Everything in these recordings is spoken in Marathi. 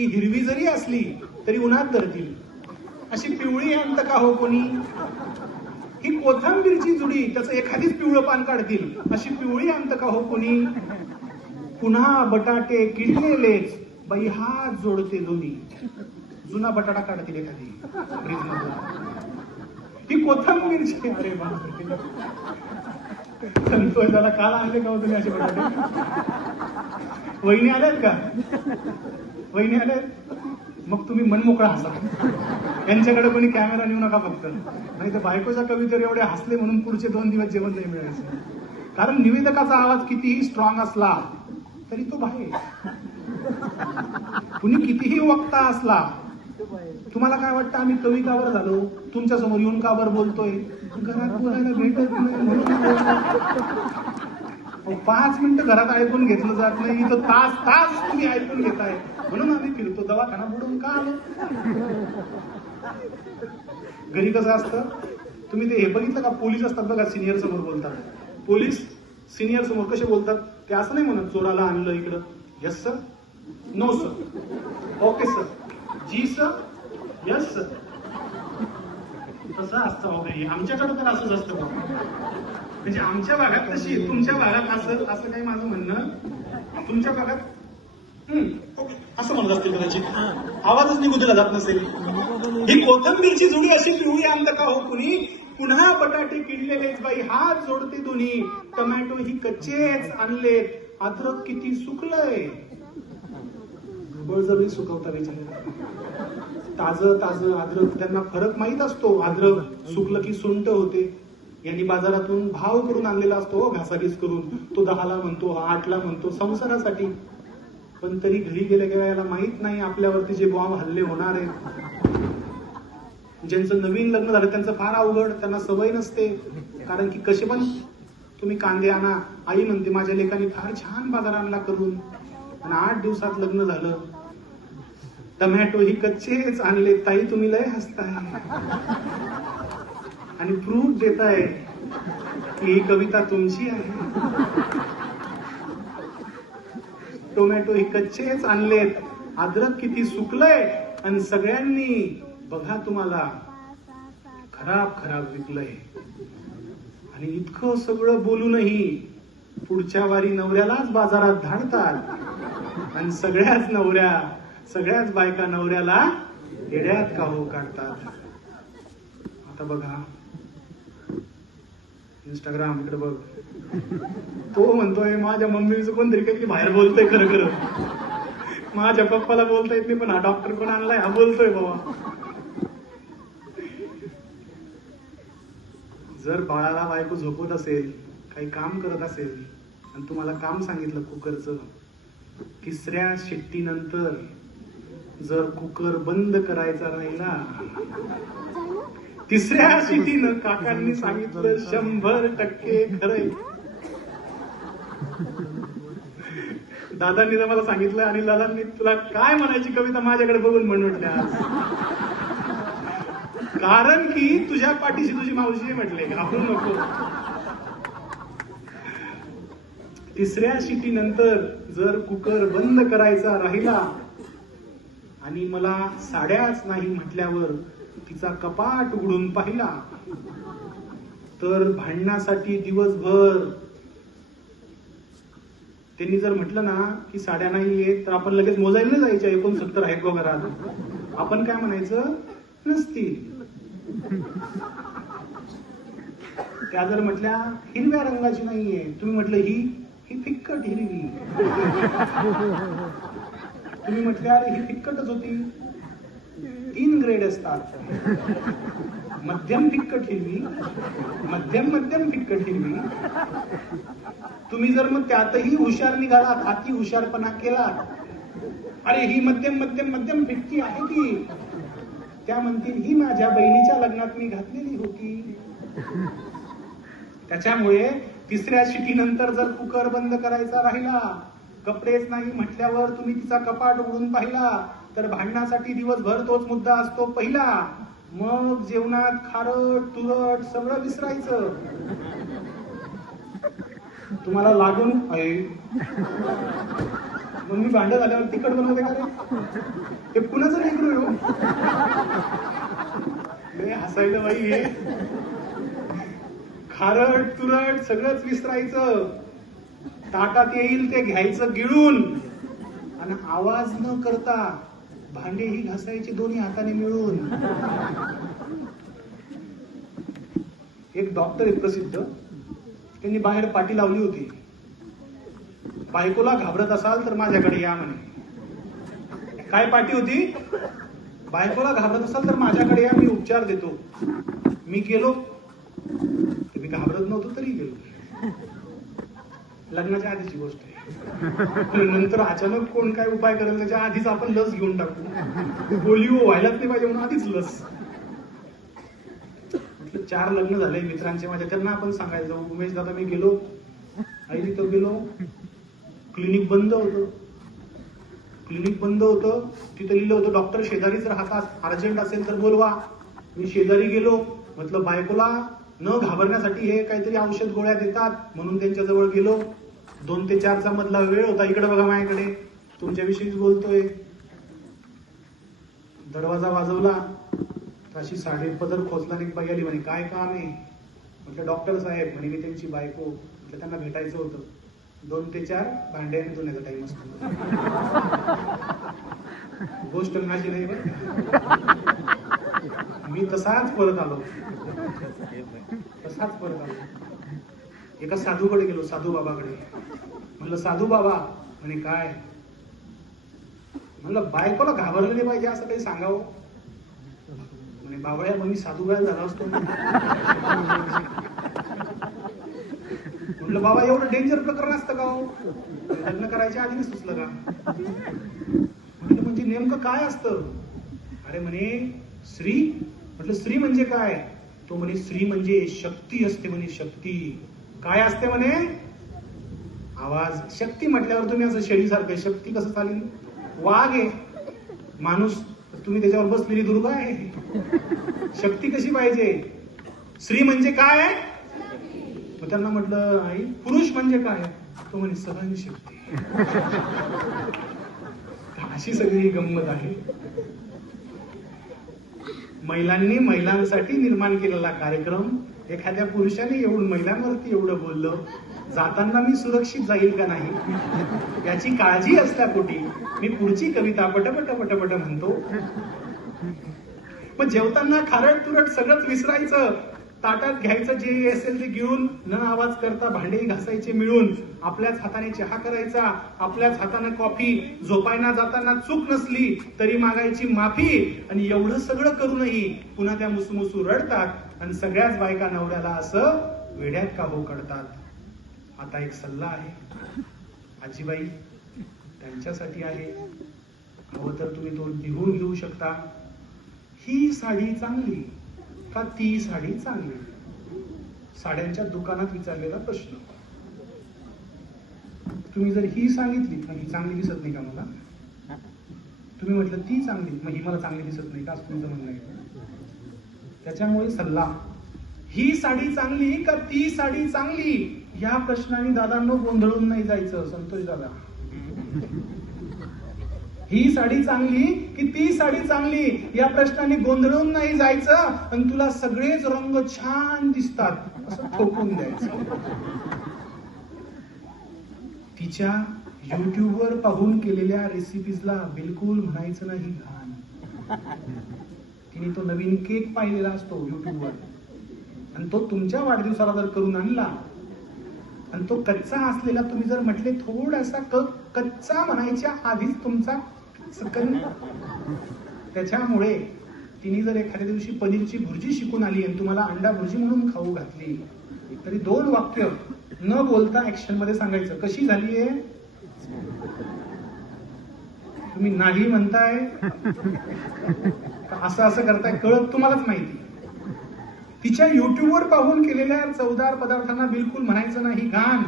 ती हिरवी जरी असली तरी उन्हात धरतील, अशी पिवळी आणतं का हो कोणी? ही कोथिंबीरची जुडी त्याचं एखादीच पिवळं पान काढतील, अशी पिवळी आणतं का हो कोणी? पुन्हा बटाटे किडलेलेच बाई हात जोडते दोन्ही, जुना बटाटा काढतील एखादी फ्रीज मधला, ही कोथिंबीरची. अरे बापरे, संतोष दादा काल आणले का हो तुम्ही असे बटाटे? वहिनी आल्यात का? वहिनी आल्यात? मग तुम्ही मनमोकळा हसा, यांच्याकडे कोणी कॅमेरा नेऊ नका फक्त, नाही तर बायकोच्या कवितेवर एवढे हसले म्हणून पुढचे 2 दिवस जेवण नाही मिळायचं. कारण निवेदकाचा आवाज कितीही स्ट्रॉंग असला तरी तो बाहेर, कुणी कितीही वक्ता असला. तुम्हाला काय वाटतं आम्ही कवी का बरं झालो? तुमच्या समोर येऊन का बरं बोलतोय? घरात बोलायला भेटत नाही म्हणून. 5 मिनिटं घरात ऐकून घेतलं जात नाही, इथं तास तास तुम्ही ऐकून घेताय म्हणून आम्ही फिरतो. दवाखाना बुडून का आलो? घरी कसं असतं, तुम्ही ते हे बघितलं का? पोलीस असतात बघा, सिनियर समोर बोलतात. पोलीस सिनियर समोर कसे बोलतात? ते असं नाही म्हणत चोराला आणलं इकडं, yes sir, no sir, okay sir, जी सर, यस सर. तसं असतं वगैरे. आमच्याकडे तर असंच असतं बघा. म्हणजे आमच्या भागात तशी, तुमच्या भागात असं असं काही माझं म्हणणं. तुमच्या भागात ओके असं म्हणत असतील कदाचित, आवाजच निघू दिला जात नसेल. ही कोथिंबीरची जुडी अशी पिवळी आणतं का हो कुणी? पुन्हा बटाटे किडलेलेच बाई हात जोडते दोन्ही, टोमॅटो ही कच्चेच आणलेत, अद्रक किती सुकलंय. बळजबरी सुकवता विचार. ताजं ताजं अद्रक, त्यांना फरक माहित असतो. अद्रक सुकलं की सुंट होते. यांनी बाजारातून भाव करून आणलेला असतो, घासाघीस करून. तो 10ला म्हणतो, 8ला म्हणतो, संसारासाठी. पण तरी घरी गेल्या गेल्या माहित नाही आपल्यावरती जे बॉम्ब हल्ले होणार आहेत. ज्यांचं नवीन लग्न झालं त्यांचं फार अवघड, त्यांना सवय नसते. कारण की कसे पण तुम्ही कांदे आणा, आई म्हणते माझ्या लेकाने फार छान बाजार आणला करून, आणि 8 दिवसात लग्न झालं. टमॅटो ही कच्चेच आणले, ताई तुम्ही लय हसताय आणि प्रूफ देताय की ही कविता तुमची आहे. टोमॅटो ही कच्चेच आणलेत, अद्रक किती सुकलंय, आणि सगळ्यांनी बघा तुम्हाला खराब खराब विकलंय. आणि इतकं सगळं बोलूनही पुढच्या वारी नवऱ्यालाच बाजारात धाडतात, आणि सगळ्याच बायका नवऱ्याला येड्यात का हो काढतात. आता बघा इंस्टाग्राम इकडे बघ, तो म्हणतोय माझ्या मम्मीचं कोणतरी काही बाहेर बोलतोय, खरं खरं माझ्या पप्पाला बोलता येत नाही, पण हा डॉक्टर कोण आणलाय हा बोलतोय बाबा. जर बाळाला बायको झोपत असेल, काही काम करत असेल, आणि तुम्हाला काम सांगितलं कुकरचं, 3ऱ्या शिट्टीनंतर जर कुकर बंद करायचा राहिला, 3ऱ्या शिट्टीनं काकांनी सांगितलं 100% खरंय. दादांनी मला सांगितलं, आणि दादांनी तुला काय म्हणायची कविता माझ्याकडे बघून म्हटल्या, कारण की तुझ्या पाठीशी तुझी मावशी म्हटले, घाबरू नको. 3ऱ्या शिटीनंतर जर कुकर बंद करायचा राहिला आणि मला साड्याच नाही म्हटल्यावर तिचा कपाट उघडून पाहिला, तर भांडणासाठी दिवसभर. त्यांनी जर म्हटलं ना की साड्या नाहीये, तर आपण लगेच मोजायला नाही जायच्या 69 आहेत गो घरात. आपण काय म्हणायचं, नसतील. त्या जर म्हटल्या हिरव्या रंगाची नाहीये, तुम्ही म्हटलं ही फिक्कट हिरवी. तुम्ही म्हटल्या अरे ही फिक्कटच होती. 3 ग्रेड असतात, मध्यम फिक्कट हिरवी, मध्यम फिक्कट हिरवी. तुम्ही जर मग त्यातही हुशार निघालात, अति हुशारपणा केलात, अरे ही मध्यम फिक्की आहे की, त्या म्हणतील ही माझ्या बहिणीच्या लग्नात मी घातलेली होती. त्याच्यामुळे 3ऱ्या शिटीनंतर जर कुकर बंद करायचा राहिला, कपडेच नाही म्हटल्यावर तुम्ही तिचा कपाट उघडून पाहिला, तर भांडणासाठी दिवसभर तोच मुद्दा असतो पहिला. मग जेवणात खारट तुरट सगळं विसरायचं. तुम्हाला लागून मग मी भांडण झाल्यावर तिखट बनवते का रे? हे कुणाचं लेकरू येऊ? हसायला बाई हे खारट तुरट सगळंच विसरायचं, ताटात येईल ते घ्यायचं गिळून आणि आवाज न करता भांडेही घासायची दोन्ही हाताने मिळून. एक डॉक्टर आहे प्रसिद्ध, त्यांनी बाहेर पाटी लावली होती, बायकोला घाबरत असाल तर माझ्याकडे या म्हणे. काय पाटी होती? बायकोला घाबरत असाल तर माझ्याकडे या, मी उपचार देतो. मी गेलो, मी घाबरत नव्हतो तरी गेलो. लग्नाच्या आधीची गोष्ट आहे. नंतर अचानक कोण काय उपाय करेल त्याच्या आधीच आपण लस घेऊन टाकू, पोलिओ व्हायलाच नाही पाहिजे म्हणून आधीच लस. म्हटलं 4 लग्न झाले मित्रांचे माझ्या, त्यांना आपण सांगायचं उमेश दादा मी गेलो, आई तिथं गेलो, क्लिनिक बंद होतं, तिथं लिहिलं होतं डॉक्टर शेजारीच राहतात, अर्जंट असेल तर बोलवा. मी शेजारी गेलो, म्हटलं बायकोला न घाबरण्यासाठी हे काहीतरी औषध गोळ्या देतात म्हणून त्यांच्या जवळ गेलो. 2 ते 4चा मधला वेळ होता. इकडे बघा माझ्याकडे, तुमच्याविषयीच बोलतोय. दरवाजा वाजवला, अशी साडी पदर खोचला आणि बाई आली म्हणे काय काम आहे? म्हटलं डॉक्टर साहेब म्हणे मी त्यांची बायको. म्हटलं त्यांना भेटायचं होतं. 2 ते 4 भांडे आणि धुण्याचा टाइम असतो. गोष्ट माझी नाही बरं, मी तसाच परत आलो. एका साधूकडे गेलो, साधू बाबाकडे. म्हणलं साधू बाबा, म्हणे काय? म्हणलं बायकोला घाबरलं नाही पाहिजे असं काही सांगावं. म्हणे बाबा मग मी साधू काय झाला असतो. म्हटलं बाबा एवढं डेंजर प्रकरण असतं का हो? लग्न करायच्या आधी सुचलं का? म्हटलं म्हणजे नेमकं काय असतं? अरे म्हणे स्त्री. म्हटलं स्त्री म्हणजे काय? तो म्हणे स्त्री म्हणजे शक्ती असते म्हणे, शक्ती. काय असते म्हणे? आवाज. शक्ती म्हटल्यावर तुम्ही असं शेळीसारखं, शक्ती कसं चालेल? वाघ आहे माणूस, तुम्ही त्याच्यावर बसलेली दुर्गा आहे. शक्ती कशी पाहिजे? स्त्री म्हणजे काय? मग त्यांना म्हटलं आई पुरुष म्हणजे काय? तो म्हणे सहनशक्ती. अशी सगळी गंमत आहे. महिलांनी महिलांसाठी निर्माण केलेला कार्यक्रम. एखाद्या पुरुषाने एवढं महिलांवरती एवढं बोललं, जाताना मी सुरक्षित जाईल का नाही याची काळजी असल्यापोटी मी पुढची कविता पटपट म्हणतो. मग जेवताना खारट तुरट सगळंच विसरायचं, ताटात घ्यायचं जे असेल ते गिळून, न आवाज करता भांडेही घासायचे मिळून, आपल्याच हाताने चहा करायचा, आपल्याच हाताने कॉफी, झोपायला जाताना चूक नसली तरी मागायची माफी. आणि एवढं सगळं करूनही पुन्हा त्या मुसमुसू रडतात आणि सगळ्याच बायका नवऱ्याला असं वेड्यात का हो करतात. आता एक सल्ला आहे आजीबाई, त्यांच्यासाठी आहे. हवं तर तुम्ही तो लिहून घेऊ शकता. ही साडी चांगली का ती साडी चांगली? साड्यांच्या दुकानात विचारलेला प्रश्न. तुम्ही जर ही सांगितली मग ही चांगली दिसत नाही का मला? तुम्ही म्हटलं ती चांगली मग ही मला चांगली दिसत नाही का, असं तुमचं म्हणणं आहे. त्याच्यामुळे सल्ला, ही साडी चांगली का ती साडी चांगली या प्रश्नाने दादांनो गोंधळून नाही जायचं. संतोष दादा, ही साडी चांगली की ती साडी चांगली या प्रश्नाने गोंधळून नाही जायचं आणि तुला सगळेच रंग छान दिसतात असं ठोकून द्यायचं. तिच्या युट्यूबवर पाहून केलेल्या रेसिपीजला बिलकुल म्हणायचं नाही घाण. तिने तो नवीन केक पाहिलेला असतो युट्यूबवर आणि तो तुमच्या वाढदिवसाला जर करून आणला आणि तो कच्चा असलेला तुम्ही जर म्हटले थोडासा कच्चा म्हणायच्या आधीच तुमचा सकन. त्याच्यामुळे तिने जर एखाद्या दिवशी पनीरची भुर्जी शिकून आली आणि तुम्हाला अंडा भुर्जी म्हणून खाऊ घातली तरी 2 वाक्य न बोलता ऍक्शन मध्ये सांगायचं, कशी झालीये? तुम्ही नाही म्हणताय असं असं करताय कळत तुम्हालाच माहिती. तिच्या युट्यूबवर पाहून केलेल्या चवदार पदार्थांना बिलकुल म्हणायचं नाही घाण.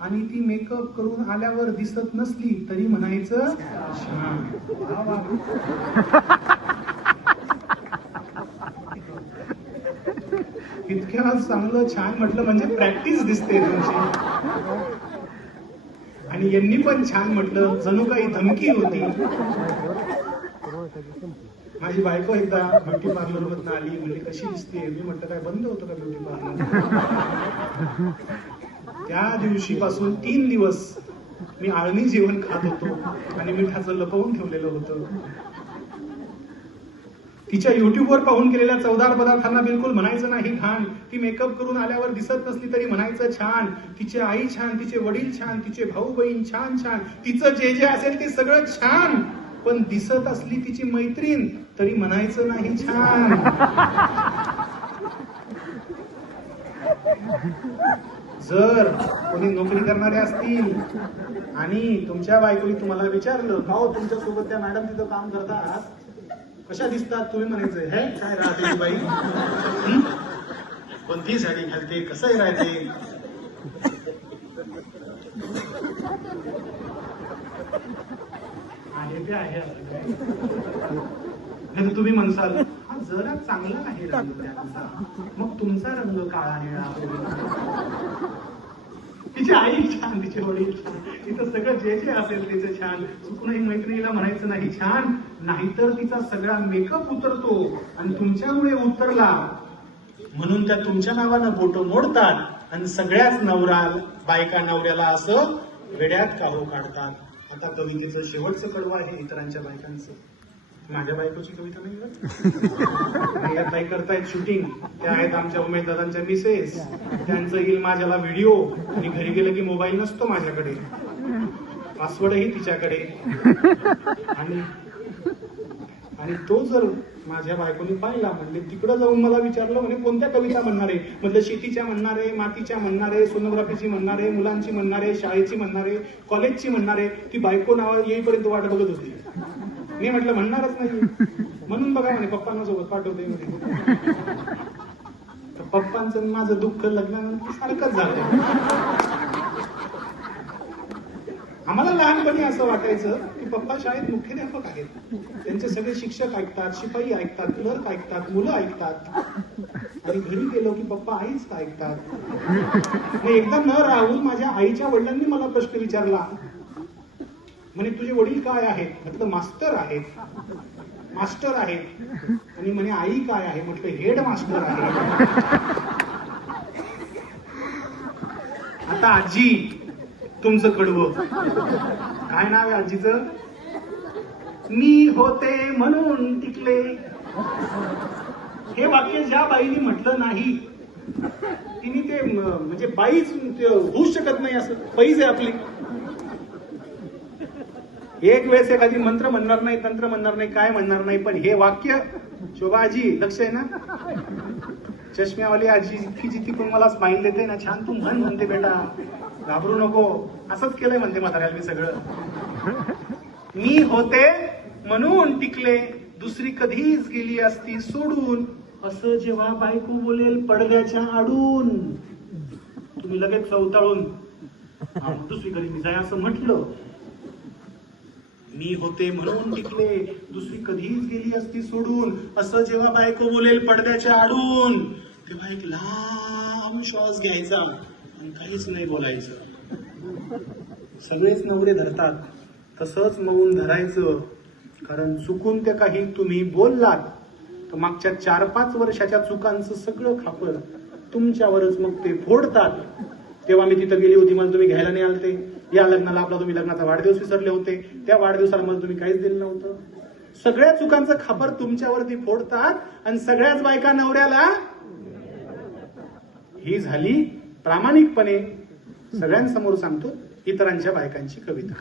आणि ती मेकअप करून आल्यावर दिसत नसली तरी म्हणायचं छान. इतक्या चांगलं छान म्हटलं म्हणजे प्रॅक्टिस दिसते तुमची. आणि यांनी पण छान म्हटलं, जणू काही धमकी होती. माझी बायको एकदा ब्युटी पार्लर मधून आली, म्हणजे कशी दिसते. मी म्हटलं काय बंद होतं का ब्युटी पार्लर? त्या दिवशीपासून 3 दिवस मी आळणी जेवण खात होतो आणि मिठाचं लपवून ठेवलेलं होतं. तिच्या युट्यूबवर पाहून केलेल्या चवदार पदार्थांना बिलकुल म्हणायचं नाही घाण. ती मेकअप करून आल्यावर दिसत नसली तरी म्हणायचं छान. तिची आई छान, तिचे वडील छान, तिचे भाऊ बहीण छान छान, तिचं जे जे असेल ते सगळं छान. पण दिसत असली तिची मैत्रीण तरी म्हणायचं नाही छान. जर कोणी नोकरी करणारे असतील आणि तुमच्या बायकोनी तुम्हाला विचारलं, का हो तुमच्या सोबत त्या मॅडम तिथं काम करतात, कशा दिसतात, तुम्ही म्हणायचं हे काय राहते ती बाई, कोणती साडी घालते, कसंही राहते. आहे ते आहे. नाही तुम्ही म्हणसाल हा जरा चांगला आहे रंग त्यांचा, मग तुमचा रंग काळा निळा. तिची आई छान, तिचे वडील छान, तिचं सगळं जे जे असेल त्याचं छान. चुकूनही मैत्रिणीला म्हणायचं नाही छान, नाहीतर तिचा सगळा मेकअप उतरतो आणि तुमच्यामुळे उतरला म्हणून त्या तुमच्या नावानं फोटो मोडतात आणि सगळ्याच बायका नवऱ्याला असं वेड्यात काढू काढतात. आता कवितेचं शेवटचं कडवं आहे इतरांच्या बायकांचं. माझ्या बायकोची कविता नाही. या ताई करतायत शूटिंग, त्या आहेत आमच्या उमेश दादांच्या मिसेस. त्यांचं येईल माझ्याला व्हिडिओ आणि घरी गेलं की मोबाईल नसतो माझ्याकडे, पासवर्डही तिच्याकडे. आणि तो जर माझ्या बायकोनी पाहिला, म्हणजे तिकडं जाऊन मला विचारलं म्हणे कोणत्या कविता म्हणणार आहे. म्हणजे शेतीच्या म्हणणार आहे, मातीच्या म्हणणार आहे, सोनोग्राफीची म्हणणार आहे, मुलांची म्हणणार आहे, शाळेची म्हणणार आहे, कॉलेजची म्हणणार आहे. ती बायको नाव येईपर्यंत वाट बघत होती. मी म्हटलं म्हणणारच नाही म्हणून बघा म्हणे पप्पांना सोबत पाठवते म्हणे. पप्पांचं माझं दुःख लग्नानंतर सारखंच झालं. आम्हाला लहानपणी असं वाटायचं की पप्पा शाळेत मुख्याध्यापक आहेत, त्यांचे सगळे शिक्षक ऐकतात, शिपाई ऐकतात, क्लर्क ऐकतात, मुलं ऐकतात. आणि घरी गेलो की पप्पा आईच का ऐकतात. एकदा न राहून माझ्या आईच्या वडिलांनी मला प्रश्न विचारला, म्हणे तुझे वडील काय आहेत. म्हटलं मास्टर आहेत. मास्टर आहेत. आणि म्हणे आई काय आहे. म्हटलं हेड मास्टर आहे. आता आजी तुमचं कडवं काय नाव आहे आजीचं. मी होते म्हणून टिकले. हे वाक्य ज्या बाईने म्हटलं नाही तिने ते म्हणजे बाईच होऊ शकत नाही असं पैज आहे आपली. एक वेळेस एखादी मंत्र म्हणणार नाही, तंत्र म्हणणार नाही, काय म्हणणार नाही, पण हे वाक्य शोभा आजी लक्ष आहे ना, चष्म्यावाली आजी इतकी जितकी कोण मला स्माईल देते ना, छान तू म्हणते बेटा घाबरू नको, असंच केलंय म्हणते म्हाताऱ्याला मी सगळं. मी होते म्हणून टिकले, दुसरी कधीच गेली असती सोडून, असं जेव्हा बायको बोलेल पडद्याच्या आडून. तुम्ही लगेच चवताळून दुसरीकडे मी जाय असं म्हटलं. मी होते म्हणून टिकले, दुसरी कधीच गेली असती सोडून, असं जेव्हा बायको बोलेल पडद्याच्या आडून, तेव्हा एक लांब श्वास घ्यायचा आणि काहीच नाही बोलायचं. सगळेच नवरे धरतात, तसंच मौन धरायचं. कारण चुकून ते काही तुम्ही बोललात तर मागच्या 4-5 वर्षाच्या चुकांचं सगळं खापर तुमच्यावरच मग ते फोडतात. तेव्हा मी तिथं गेली होती, मला तुम्ही घ्यायला नाही आलते. या लग्नाला आपला तुम्ही लग्नाचा वाढदिवस विसरले होते, त्या वाढदिवसाला मला तुम्ही काहीच दिलं नव्हतं. सगळ्या चुकांचं खापर तुमच्यावरती फोडतात आणि सगळ्याच बायका नवऱ्याला. ही झाली प्रामाणिकपणे सगळ्यांसमोर सांगतो इतरांच्या बायकांची कविता.